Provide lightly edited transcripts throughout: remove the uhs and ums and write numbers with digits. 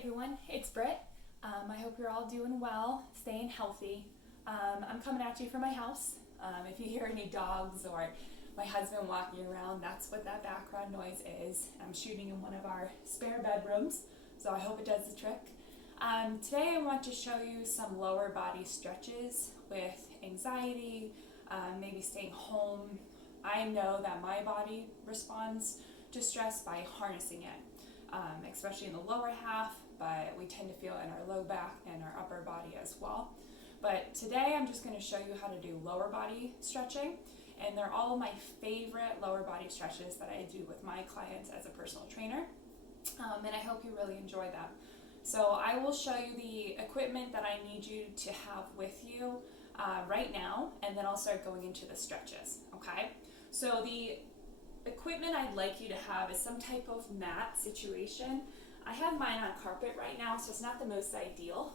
everyone, it's Britt. I hope you're all doing well, staying healthy. I'm coming at you from my house. If you hear any dogs or my husband walking around, that's what that background noise is. I'm shooting in one of our spare bedrooms, so I hope it does the trick. Today I want to show you some lower body stretches with anxiety, maybe staying home. I know that my body responds to stress by harnessing it, especially in the lower half, but we tend to feel it in our low back and our upper body as well. But today I'm just going to show you how to do lower body stretching, and they're all my favorite lower body stretches that I do with my clients as a personal trainer, and I hope you really enjoy them. So I will show you the equipment that I need you to have with you right now, and then I'll start going into the stretches, okay? So the equipment I'd like you to have is some type of mat situation. I have mine on carpet right now, so it's not the most ideal,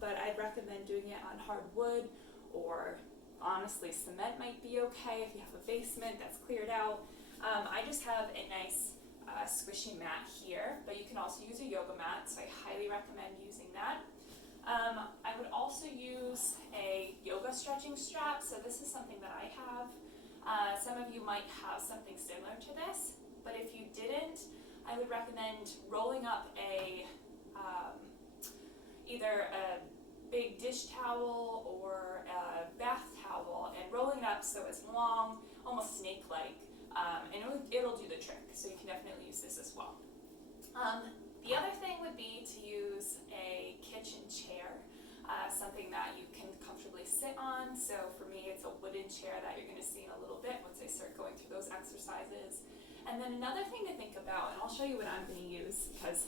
but I'd recommend doing it on hardwood, or honestly cement might be okay if you have a basement that's cleared out. I just have a nice squishy mat here, but you can also use a yoga mat, so I highly recommend using that. I would also use a yoga stretching strap, so this is something that I have. Some of you might have something similar to this, but if you didn't, I would recommend rolling up either a big dish towel or a bath towel and rolling it up so it's long, almost snake-like, and it'll do the trick, so you can definitely use this as well. The other thing would be to use a kitchen chair, something that you can comfortably sit on. So for me, it's a wooden chair that you're going to see in a little bit once I start going through those exercises. And then another thing to think about, and I'll show you what I'm going to use because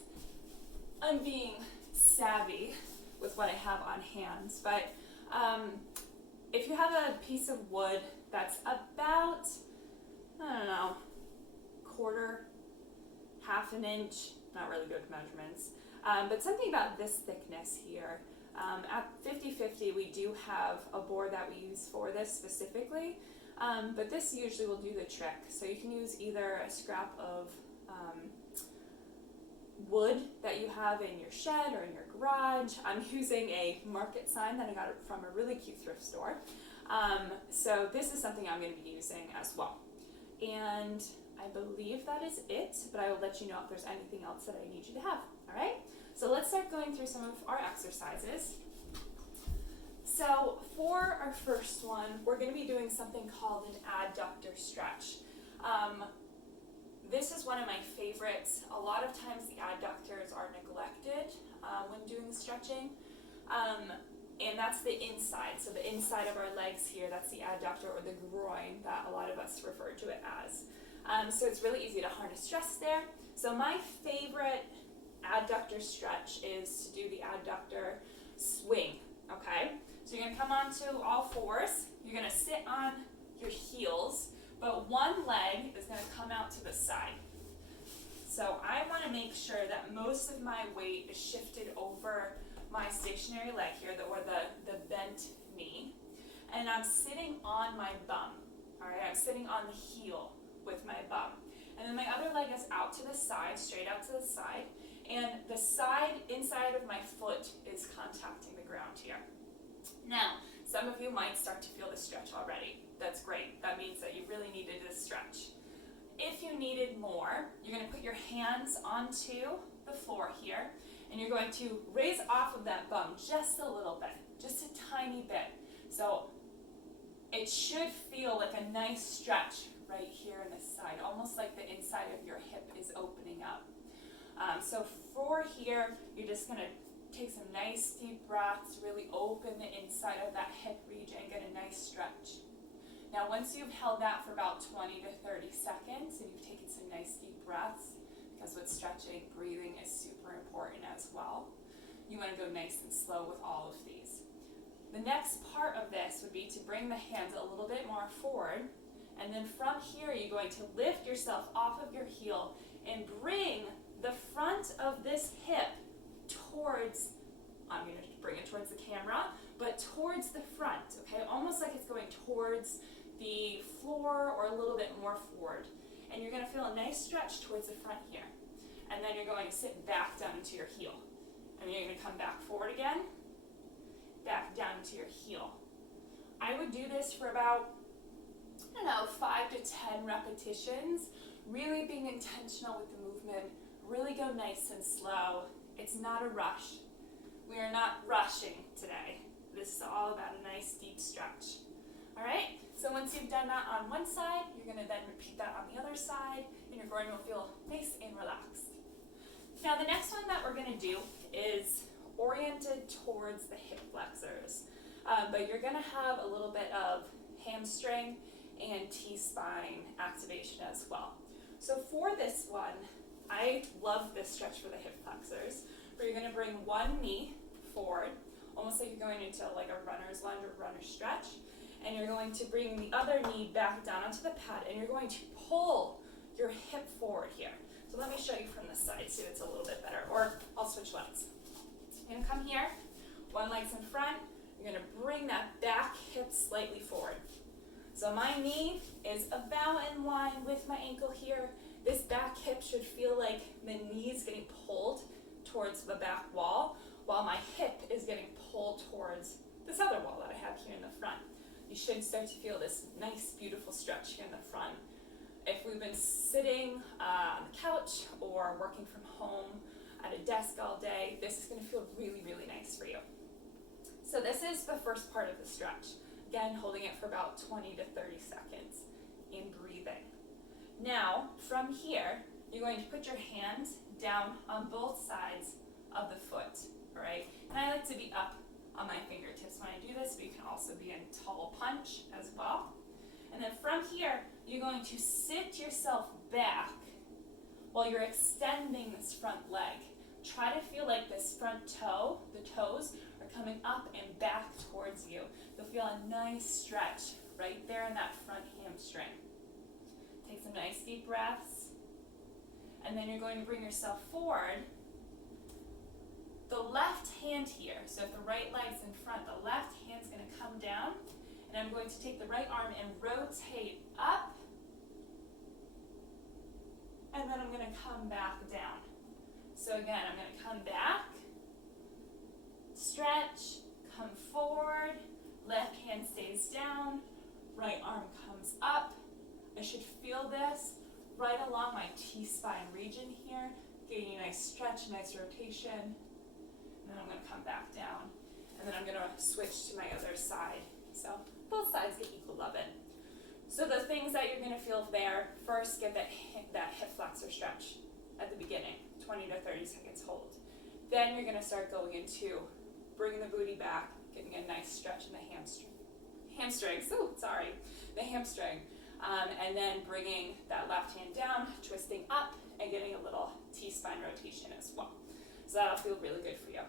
I'm being savvy with what I have on hand, but if you have a piece of wood that's about, I don't know, quarter, half an inch, not really good measurements, but something about this thickness here. At 50/50 we do have a board that we use for this specifically, but this usually will do the trick. So you can use either a scrap of wood that you have in your shed or in your garage. I'm using a market sign that I got from a really cute thrift store. So this is something I'm going to be using as well. And I believe that is it, but I will let you know if there's anything else that I need you to have, all right? So let's start going through some of our exercises. So for our first one, we're going to be doing something called an adductor stretch. This is one of my favorites. A lot of times the adductors are neglected when doing the stretching, and that's the inside. So the inside of our legs here, that's the adductor or the groin that a lot of us refer to it as. So it's really easy to harness stress there. So my favorite adductor stretch is to do the adductor swing, okay? So you're going to come onto all fours. You're going to sit on your heels, but one leg is going to come out to the side. So I want to make sure that most of my weight is shifted over my stationary leg here, or the bent knee, and I'm sitting on my bum, all right? I'm sitting on the heel with my bum. And then my other leg is out to the side, straight out to the side, and the inside of my foot is contacting the ground here. Now, some of you might start to feel the stretch already. That's great. That means that you really needed this stretch. If you needed more, you're going to put your hands onto the floor here, and you're going to raise off of that bum just a little bit, just a tiny bit. So it should feel like a nice stretch right here on this side, almost like the inside of your hip is opening up. So for here, you're just going to take some nice deep breaths, really open the inside of that hip region, get a nice stretch. Now once you've held that for about 20 to 30 seconds and you've taken some nice deep breaths, because with stretching, breathing is super important as well, you want to go nice and slow with all of these. The next part of this would be to bring the hands a little bit more forward, and then from here you're going to lift yourself off of your heel and bring the front of this hip towards, I'm going to bring it towards the camera, but towards the front, okay? Almost like it's going towards the floor or a little bit more forward. And you're going to feel a nice stretch towards the front here. And then you're going to sit back down into your heel. And you're gonna come back forward again, back down to your heel. I would do this for about, 5 to 10 repetitions, really being intentional with the movement, really go nice and slow. It's not a rush. We are not rushing today. This is all about a nice deep stretch. All right, so once you've done that on one side, you're gonna then repeat that on the other side, and your groin will feel nice and relaxed. Now the next one that we're gonna do is oriented towards the hip flexors, but you're gonna have a little bit of hamstring and T-spine activation as well. So for this one, I love this stretch for the hip flexors, where you're gonna bring one knee forward, almost like you're going into like a runner's lunge or runner's stretch, and you're going to bring the other knee back down onto the pad, and you're going to pull your hip forward here. So let me show you from this side so it's a little bit better, or I'll switch legs. You're gonna come here, one leg's in front, you're gonna bring that back hip slightly forward. So my knee is about in line with my ankle here. This back hip should feel like the knee is getting pulled towards the back wall, while my hip is getting pulled towards this other wall that I have here in the front. You should start to feel this nice, beautiful stretch here in the front. If we've been sitting on the couch or working from home at a desk all day, this is gonna feel really, really nice for you. So this is the first part of the stretch. Again, holding it for about 20 to 30 seconds and breathing. Now, from here, you're going to put your hands down on both sides of the foot, all right? And I like to be up on my fingertips when I do this, but you can also be in tall punch as well. And then from here, you're going to sit yourself back while you're extending this front leg. Try to feel like this front toe, the toes, are coming up and back towards you. You'll feel a nice stretch right there in that front hamstring. Take some nice deep breaths. And then you're going to bring yourself forward. The left hand here, so if the right leg's in front, the left hand's gonna come down, and I'm going to take the right arm and rotate up, and then I'm gonna come back down. So again, I'm gonna come back, stretch, come forward, left hand stays down, right arm comes up. I should feel this right along my T-spine region here, getting a nice stretch, nice rotation. And then I'm gonna come back down. And then I'm gonna switch to my other side. So both sides get equal love it. So the things that you're gonna feel there, first get that hip flexor stretch at the beginning, 20 to 30 seconds hold. Then you're gonna start going into bringing the booty back, getting a nice stretch in the hamstrings, the hamstring. And then bringing that left hand down, twisting up, and getting a little T-spine rotation as well. So that'll feel really good for you.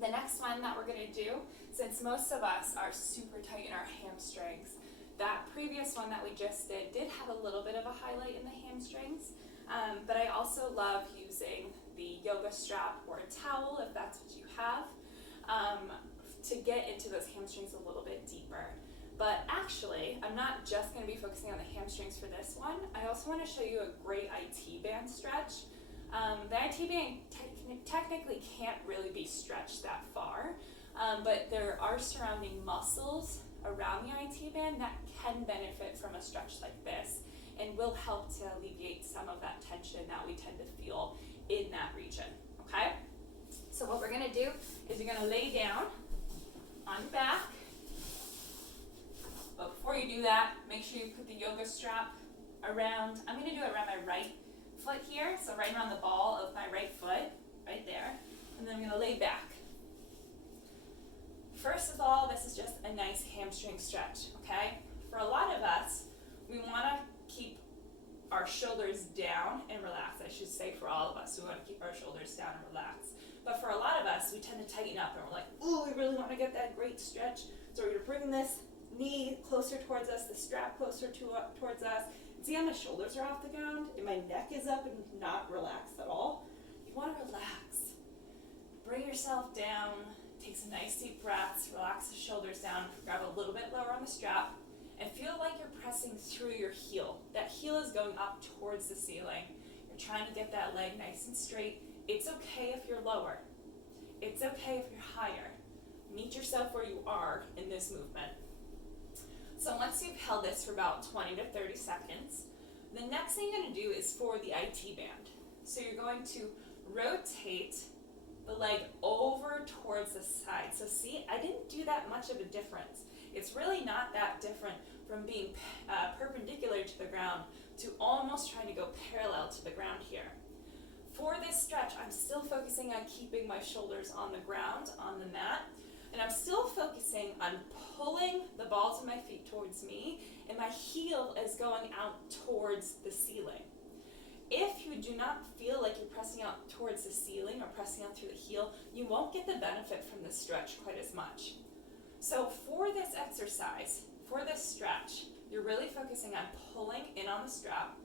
The next one that we're gonna do, since most of us are super tight in our hamstrings, that previous one that we just did have a little bit of a highlight in the hamstrings, but I also love using the yoga strap or a towel, if that's what you have, to get into those hamstrings a little bit deeper. But actually, I'm not just going to be focusing on the hamstrings for this one. I also want to show you a great IT band stretch. The IT band technically can't really be stretched that far, but there are surrounding muscles around the IT band that can benefit from a stretch like this and will help to alleviate some of that tension that we tend to feel in that region, okay? So what we're going to do is you're going to lay down on your back. But before you do that, make sure you put the yoga strap around, I'm going to do it around my right foot here, so right around the ball of my right foot, right there, and then I'm going to lay back. First of all, this is just a nice hamstring stretch, okay? For a lot of us, we want to keep our shoulders down and relax. I should say for all of us, we want to keep our shoulders down and relax. But for a lot of us, we tend to tighten up and we're like, ooh, we really want to get that great stretch, so we're going to bring this knee closer towards us, the strap closer towards us. See how my shoulders are off the ground and my neck is up and not relaxed at all? You want to relax. Bring yourself down, take some nice deep breaths, relax the shoulders down, grab a little bit lower on the strap, and feel like you're pressing through your heel. That heel is going up towards the ceiling. You're trying to get that leg nice and straight. It's okay if you're lower. It's okay if you're higher. Meet yourself where you are in this movement. So once you've held this for about 20 to 30 seconds, the next thing you're going to do is for the IT band. So you're going to rotate the leg over towards the side. So see, I didn't do that much of a difference. It's really not that different from being perpendicular to the ground to almost trying to go parallel to the ground here. For this stretch, I'm still focusing on keeping my shoulders on the ground, on the mat, and I'm still focusing on pulling the balls of my feet towards me, and my heel is going out towards the ceiling. If you do not feel like you're pressing out towards the ceiling or pressing out through the heel, you won't get the benefit from this stretch quite as much. So for this exercise, for this stretch, you're really focusing on pulling in on the strap.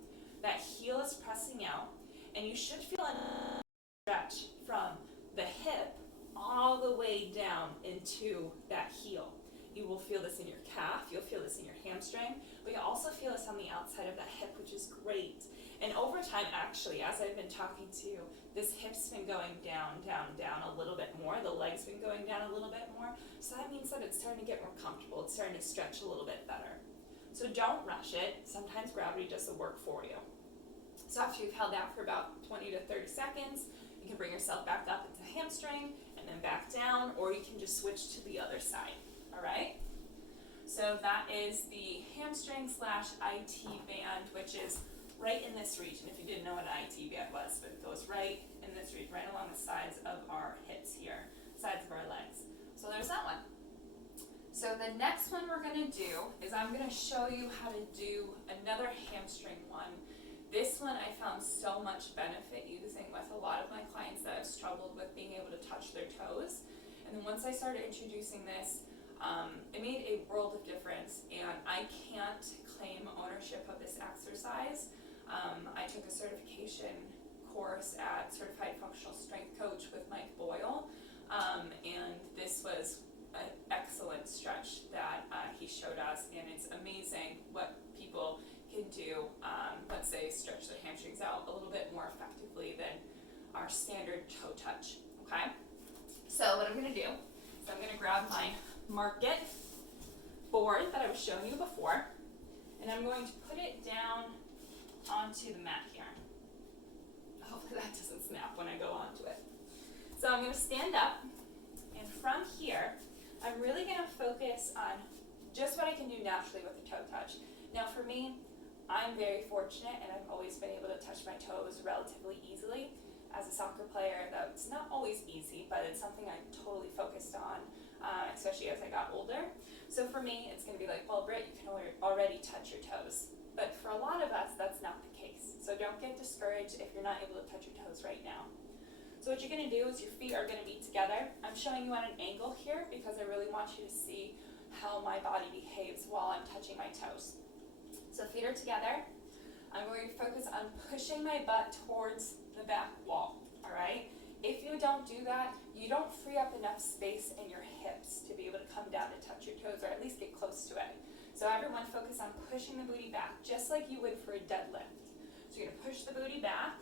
That heel is pressing out, and you should feel a stretch from the hip all the way down into that heel. You will feel this in your calf, you'll feel this in your hamstring, but you'll also feel this on the outside of that hip, which is great. And over time, actually, as I've been talking to you, this hip's been going down, down, down a little bit more. The leg's been going down a little bit more. So that means that it's starting to get more comfortable. It's starting to stretch a little bit better. So don't rush it. Sometimes gravity does the work for you. So after you've held that for about 20 to 30 seconds, you can bring yourself back up into hamstring and then back down, or you can just switch to the other side. All right? So that is the hamstring / IT band, which is right in this region, if you didn't know what an IT band was, but it goes right in this region, right along the sides of our hips here, sides of our legs. So there's that one. So the next one we're going to do is I'm going to show you how to do another hamstring one. This one I found so much benefit using with a lot of my clients that have struggled with being able to touch their toes. And then once I started introducing this, it made a world of difference, and I can't claim ownership of this exercise. I took a certification course at Certified Functional Strength Coach with Mike Boyle, and this was an excellent stretch that he showed us, and it's amazing what people can do once they stretch their hamstrings out a little bit more effectively than our standard toe touch, okay? So what I'm going to do is I'm going to grab my market board that I was showing you before, and I'm going to put it down onto the mat here. Hopefully that doesn't snap when I go onto it. So I'm going to stand up, and from here, I'm really going to focus on just what I can do naturally with the toe touch. Now for me, I'm very fortunate, and I've always been able to touch my toes relatively easily. As a soccer player, that's not always easy, but it's something I totally focused on, especially as I got older. So for me, it's going to be like, well, Britt, you can already touch your toes. But for a lot of us, that's not the case. So don't get discouraged if you're not able to touch your toes right now. So what you're going to do is your feet are going to be together. I'm showing you on an angle here because I really want you to see how my body behaves while I'm touching my toes. So feet are together. I'm going to focus on pushing my butt towards the back wall, all right? If you don't do that, you don't free up enough space in your hips to be able to come down and touch your toes, or at least get close to it. So everyone focus on pushing the booty back, just like you would for a deadlift. So you're going to push the booty back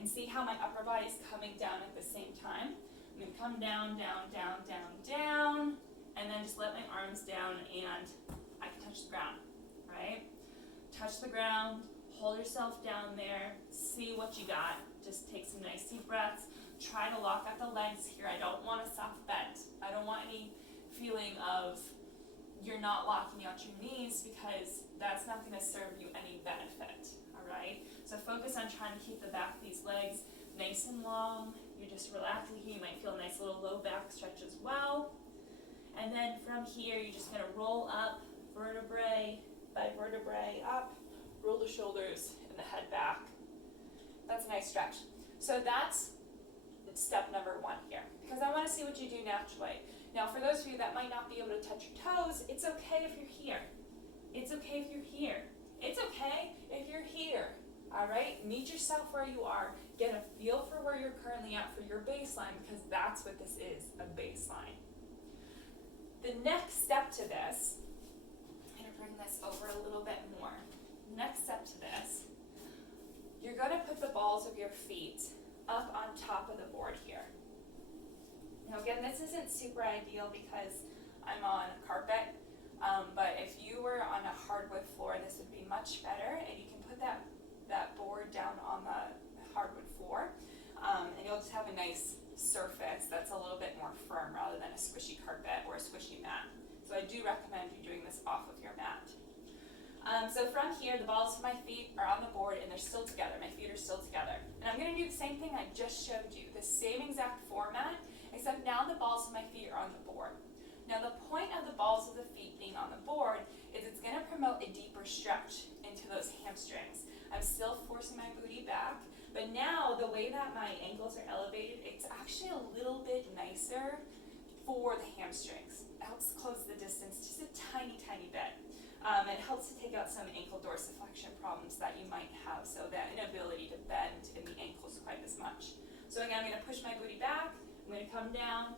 and see how my upper body is coming down at the same time. I'm going to come down, down, down, down, down, and then just let my arms down and I can touch the ground, right? Touch the ground, hold yourself down there, see what you got. Just take some nice deep breaths. Try to lock out the legs here. I don't want a soft bend. I don't want any feeling of you're not locking out your knees, because that's not going to serve you any benefit, all right? So focus on trying to keep the back of these legs nice and long. You're just relaxing here. You might feel a nice little low back stretch as well. And then from here, you're just going to roll up vertebrae by vertebrae up, roll the shoulders and the head back. That's a nice stretch. So that's step number one here, because I want to see what you do naturally. Now, for those of you that might not be able to touch your toes, it's okay if you're here. It's okay if you're here. It's okay if you're here. All right? Meet yourself where you are. Get a feel for where you're currently at for your baseline, because that's what this is, a baseline. The next step to this, I'm going to bring this over a little bit more. Next step to this, you're going to put the balls of your feet up on top of the board here. Now again, this isn't super ideal because I'm on carpet, but if you were on a hardwood floor, this would be much better, and you can put that board down on the hardwood floor, and you'll just have a nice surface that's a little bit more firm rather than a squishy carpet or a squishy mat. So I do recommend you doing this off of your mat. So from here, the balls of my feet are on the board and they're still together. My feet are still together. And I'm going to do the same thing I just showed you, the same exact format, except now the balls of my feet are on the board. Now the point of the balls of the feet being on the board is it's going to promote a deeper stretch into those hamstrings. I'm still forcing my booty back, but now the way that my ankles are elevated, it's actually a little bit nicer for the hamstrings. It helps close the distance just a tiny, tiny bit. It helps to take out some ankle dorsiflexion problems that you might have, so that inability to bend in the ankles quite as much. So again, I'm going to push my booty back, I'm going to come down,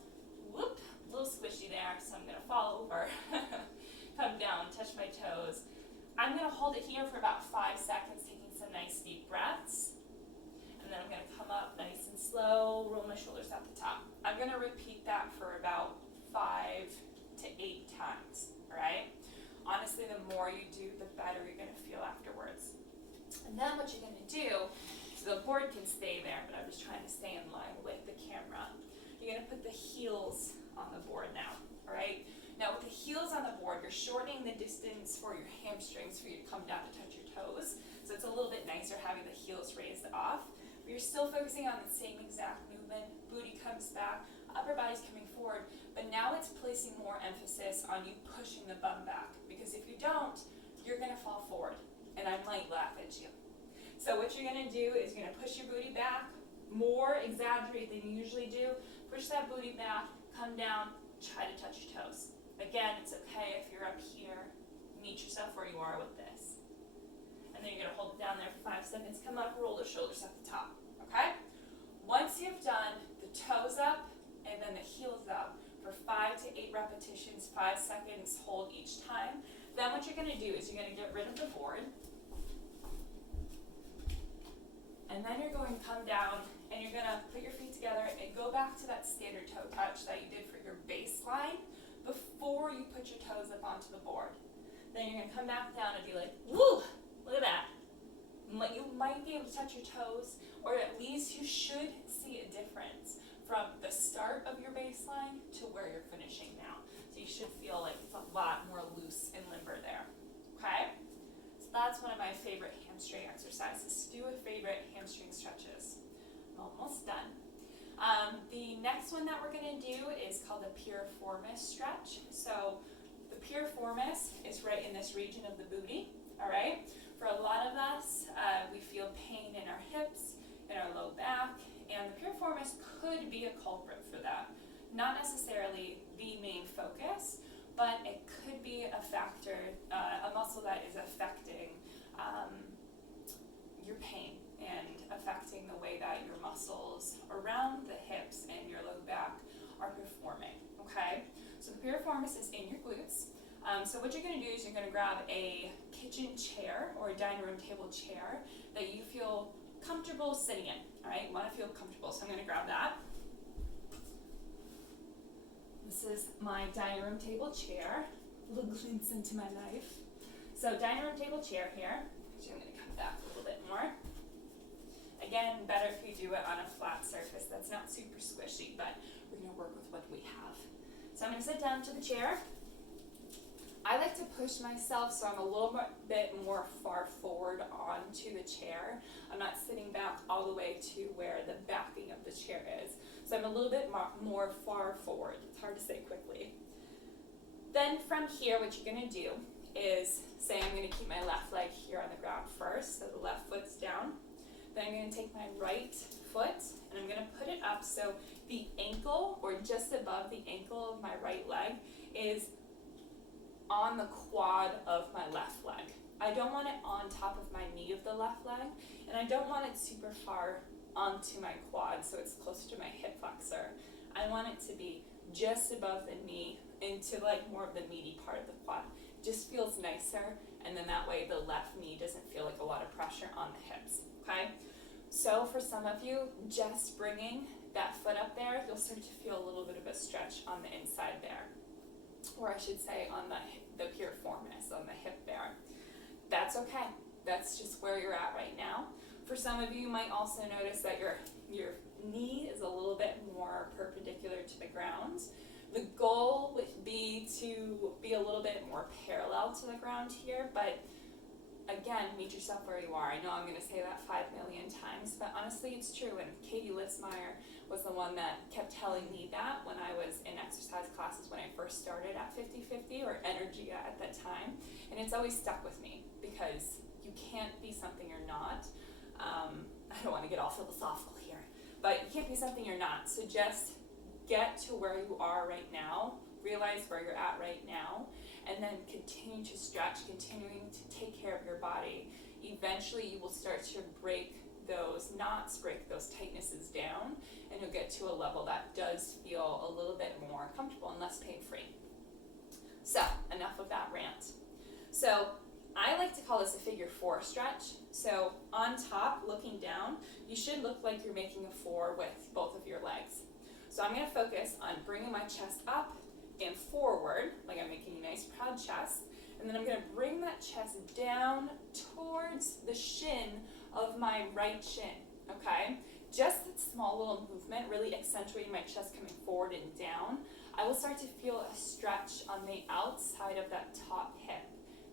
whoop, a little squishy there, so I'm going to fall over, come down, touch my toes. I'm going to hold it here for about 5 seconds, taking some nice deep breaths, and then I'm going to come up nice and slow, roll my shoulders at the top. I'm going to repeat that for about 5 to 8 times, all right? Honestly, the more you do, the better you're going to feel afterwards. And then what you're going to do, so the board can stay there, but I'm just trying to stay in line with the camera. You're going to put the heels on the board now, all right? Now with the heels on the board, you're shortening the distance for your hamstrings for you to come down to touch your toes. So it's a little bit nicer having the heels raised off. But you're still focusing on the same exact movement. Booty comes back, upper body's coming forward, but now it's placing more emphasis on you pushing the bum back. Because if you don't, you're going to fall forward, and I might laugh at you. So what you're going to do is you're going to push your booty back, more exaggerate than you usually do. Push that booty back, come down, try to touch your toes. Again, it's okay if you're up here. Meet yourself where you are with this. And then you're going to hold it down there for 5 seconds. Come up, roll the shoulders at the top. Okay? Once you've done the toes up and then the heels up for 5 to 8 repetitions, 5 seconds, hold each time. Then what you're going to do is you're going to get rid of the board. And then you're going to come down and you're going to put your feet together and go back to that standard toe touch that you did for your baseline before you put your toes up onto the board. Then you're going to come back down and be like, woo, look at that. You might be able to touch your toes, or at least you should see a difference from the start of your baseline to where you're finishing now. So you should feel like it's a lot more loose and limber there, okay? So that's one of my favorite hamstring exercises. Do a favorite hamstring stretches. I'm almost done. The next one that we're going to do is called the piriformis stretch. So the piriformis is right in this region of the booty, all right? For a lot of us, we feel pain in our hips, in our low back, and the piriformis could be a culprit for that. Not necessarily the main focus, but it could be a factor, a muscle that is affecting your pain and affecting the way that your muscles around the hips and your low back are performing, okay? So the piriformis is in your glutes. So what you're going to do is you're going to grab a kitchen chair or a dining room table chair that you feel comfortable sitting in, all right? You want to feel comfortable, so I'm going to grab that. This is my dining room table chair. A little glimpse into my life. So dining room table chair here. Actually, I'm going to come back a little bit more. Again, better if you do it on a flat surface that's not super squishy, but we're going to work with what we have. So I'm going to sit down to the chair. I like to push myself so I'm a little bit more far forward onto the chair. I'm not sitting back all the way to where the backing of the chair is. So I'm a little bit more far forward. It's hard to say quickly. Then from here, what you're going to do is say I'm going to keep my left leg here on the ground first, so the left foot's down. Then I'm going to take my right foot and I'm going to put it up so the ankle, or just above the ankle of my right leg, is on the quad of my left leg. I don't want it on top of my knee of the left leg, and I don't want it super far onto my quad so it's closer to my hip flexor. I want it to be just above the knee into like more of the meaty part of the quad. It just feels nicer, and then that way the left knee doesn't feel like a lot of pressure on the hips, okay? So for some of you, just bringing that foot up there, you'll start to feel a little bit of a stretch on the inside there, or I should say on the piriformis, on the hip there. That's okay. That's just where you're at right now. For some of you, you might also notice that your knee is a little bit more perpendicular to the ground. The goal would be to be a little bit more parallel to the ground here, but again, meet yourself where you are. I know I'm going to say that 5 million times, but honestly, it's true. And Katie Litzmeyer was the one that kept telling me that when I was in exercise classes when I first started at 50-50 or Energia at that time. And it's always stuck with me because you can't be something you're not. I don't want to get all philosophical here, but you can't be something you're not. So just get to where you are right now, realize where you're at right now, and then continue to stretch, continuing to take care of your body. Eventually you will start to break those knots, break those tightnesses down, and you'll get to a level that does feel a little bit more comfortable and less pain-free. So, enough of that rant. So, I like to call this a figure 4 stretch. So, on top, looking down, you should look like you're making a 4 with both of your legs. So I'm going to focus on bringing my chest up and forward, like I'm making a nice proud chest, and then I'm going to bring that chest down towards the shin of my right shin, okay? Just that small little movement, really accentuating my chest coming forward and down. I will start to feel a stretch on the outside of that top hip.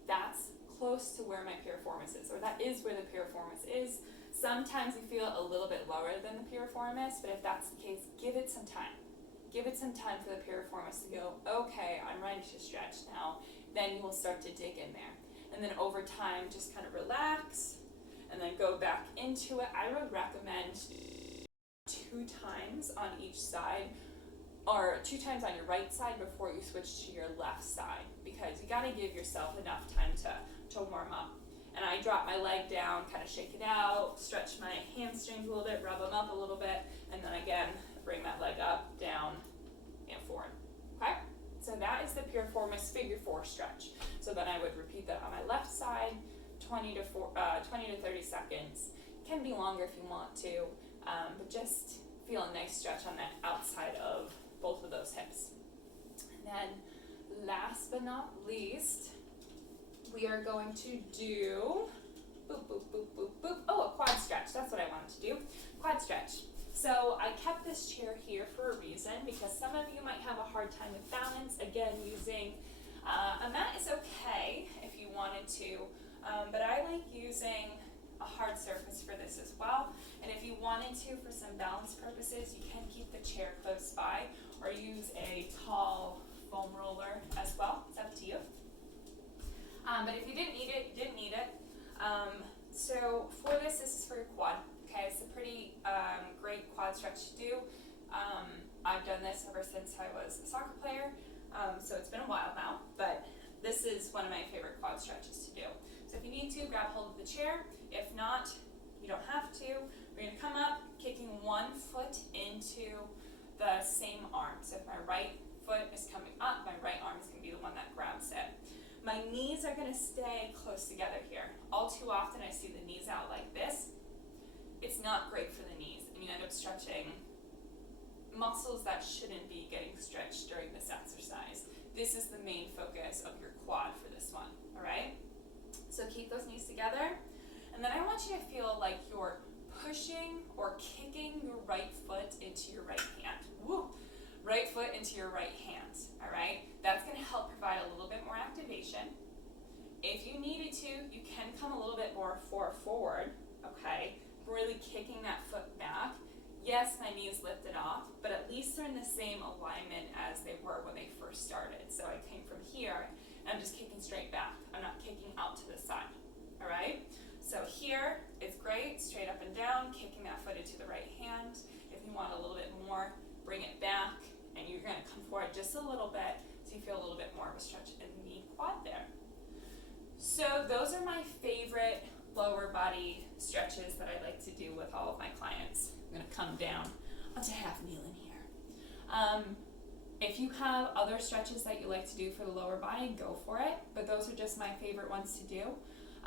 That's close to where my piriformis is, or that is where the piriformis is. Sometimes you feel a little bit lower than the piriformis, but if that's the case, give it some time. Give it some time for the piriformis to go, okay, I'm ready to stretch now. Then you will start to dig in there. And then over time, just kind of relax and then go back into it. I would recommend 2 times on each side, or 2 times on your right side before you switch to your left side, because you gotta give yourself enough time to warm up. And I drop my leg down, kind of shake it out, stretch my hamstrings a little bit, rub them up a little bit, and then again, bring that leg up, down, and forward. Okay? So that is the piriformis figure 4 stretch. So then I would repeat that on my left side, 20 to 30 seconds. Can be longer if you want to, but just feel a nice stretch on that outside of both of those hips. And then last but not least, we are going to do, boop, boop, boop, boop, boop. Oh, a quad stretch. That's what I wanted to do. Quad stretch. So I kept this chair here for a reason, because some of you might have a hard time with balance. Again, using a mat is okay if you wanted to, but I like using a hard surface for this as well. And if you wanted to, for some balance purposes, you can keep the chair close by or use a tall foam roller as well. It's up to you. But if you didn't need it, you didn't need it. So for this is for your quad. Okay, it's a pretty great quad stretch to do. I've done this ever since I was a soccer player, so it's been a while now, but this is one of my favorite quad stretches to do. So if you need to, grab hold of the chair. If not, you don't have to. We're going to come up, kicking one foot into the same arm. So if my right foot is coming up, my right arm is going to be the one that grabs it. My knees are going to stay close together here. All too often I see the knees out like this. It's not great for the knees, and you end up stretching muscles that shouldn't be getting stretched during this exercise. This is the main focus of your quad for this one, all right? So keep those knees together, and then I want you to feel like you're pushing or kicking your right foot into your right hand. Woo! Right foot into your right hand, all right? That's going to help provide a little bit more activation. If you needed to, you can come a little bit more forward, okay? Really kicking that foot back. Yes, my knees lifted off, but at least they're in the same alignment as they were when they first started. So I came from here, and I'm just kicking straight back. I'm not kicking out to the side, all right? So here, it's great, straight up and down, kicking that foot into the right hand. If you want a little bit more, bring it back, and you're gonna come forward just a little bit so you feel a little bit more of a stretch in the quad there. So those are my favorite lower body stretches that I like to do with all of my clients. I'm gonna come down onto half kneeling here. If you have other stretches that you like to do for the lower body, go for it, but those are just my favorite ones to do.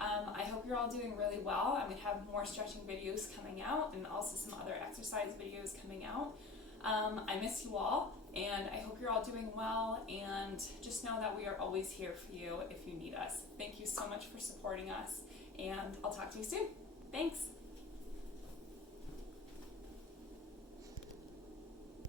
I hope you're all doing really well. I'm going to have more stretching videos coming out and also some other exercise videos coming out. I miss you all, and I hope you're all doing well, and just know that we are always here for you if you need us. Thank you so much for supporting us, and I'll talk to you soon. Thanks.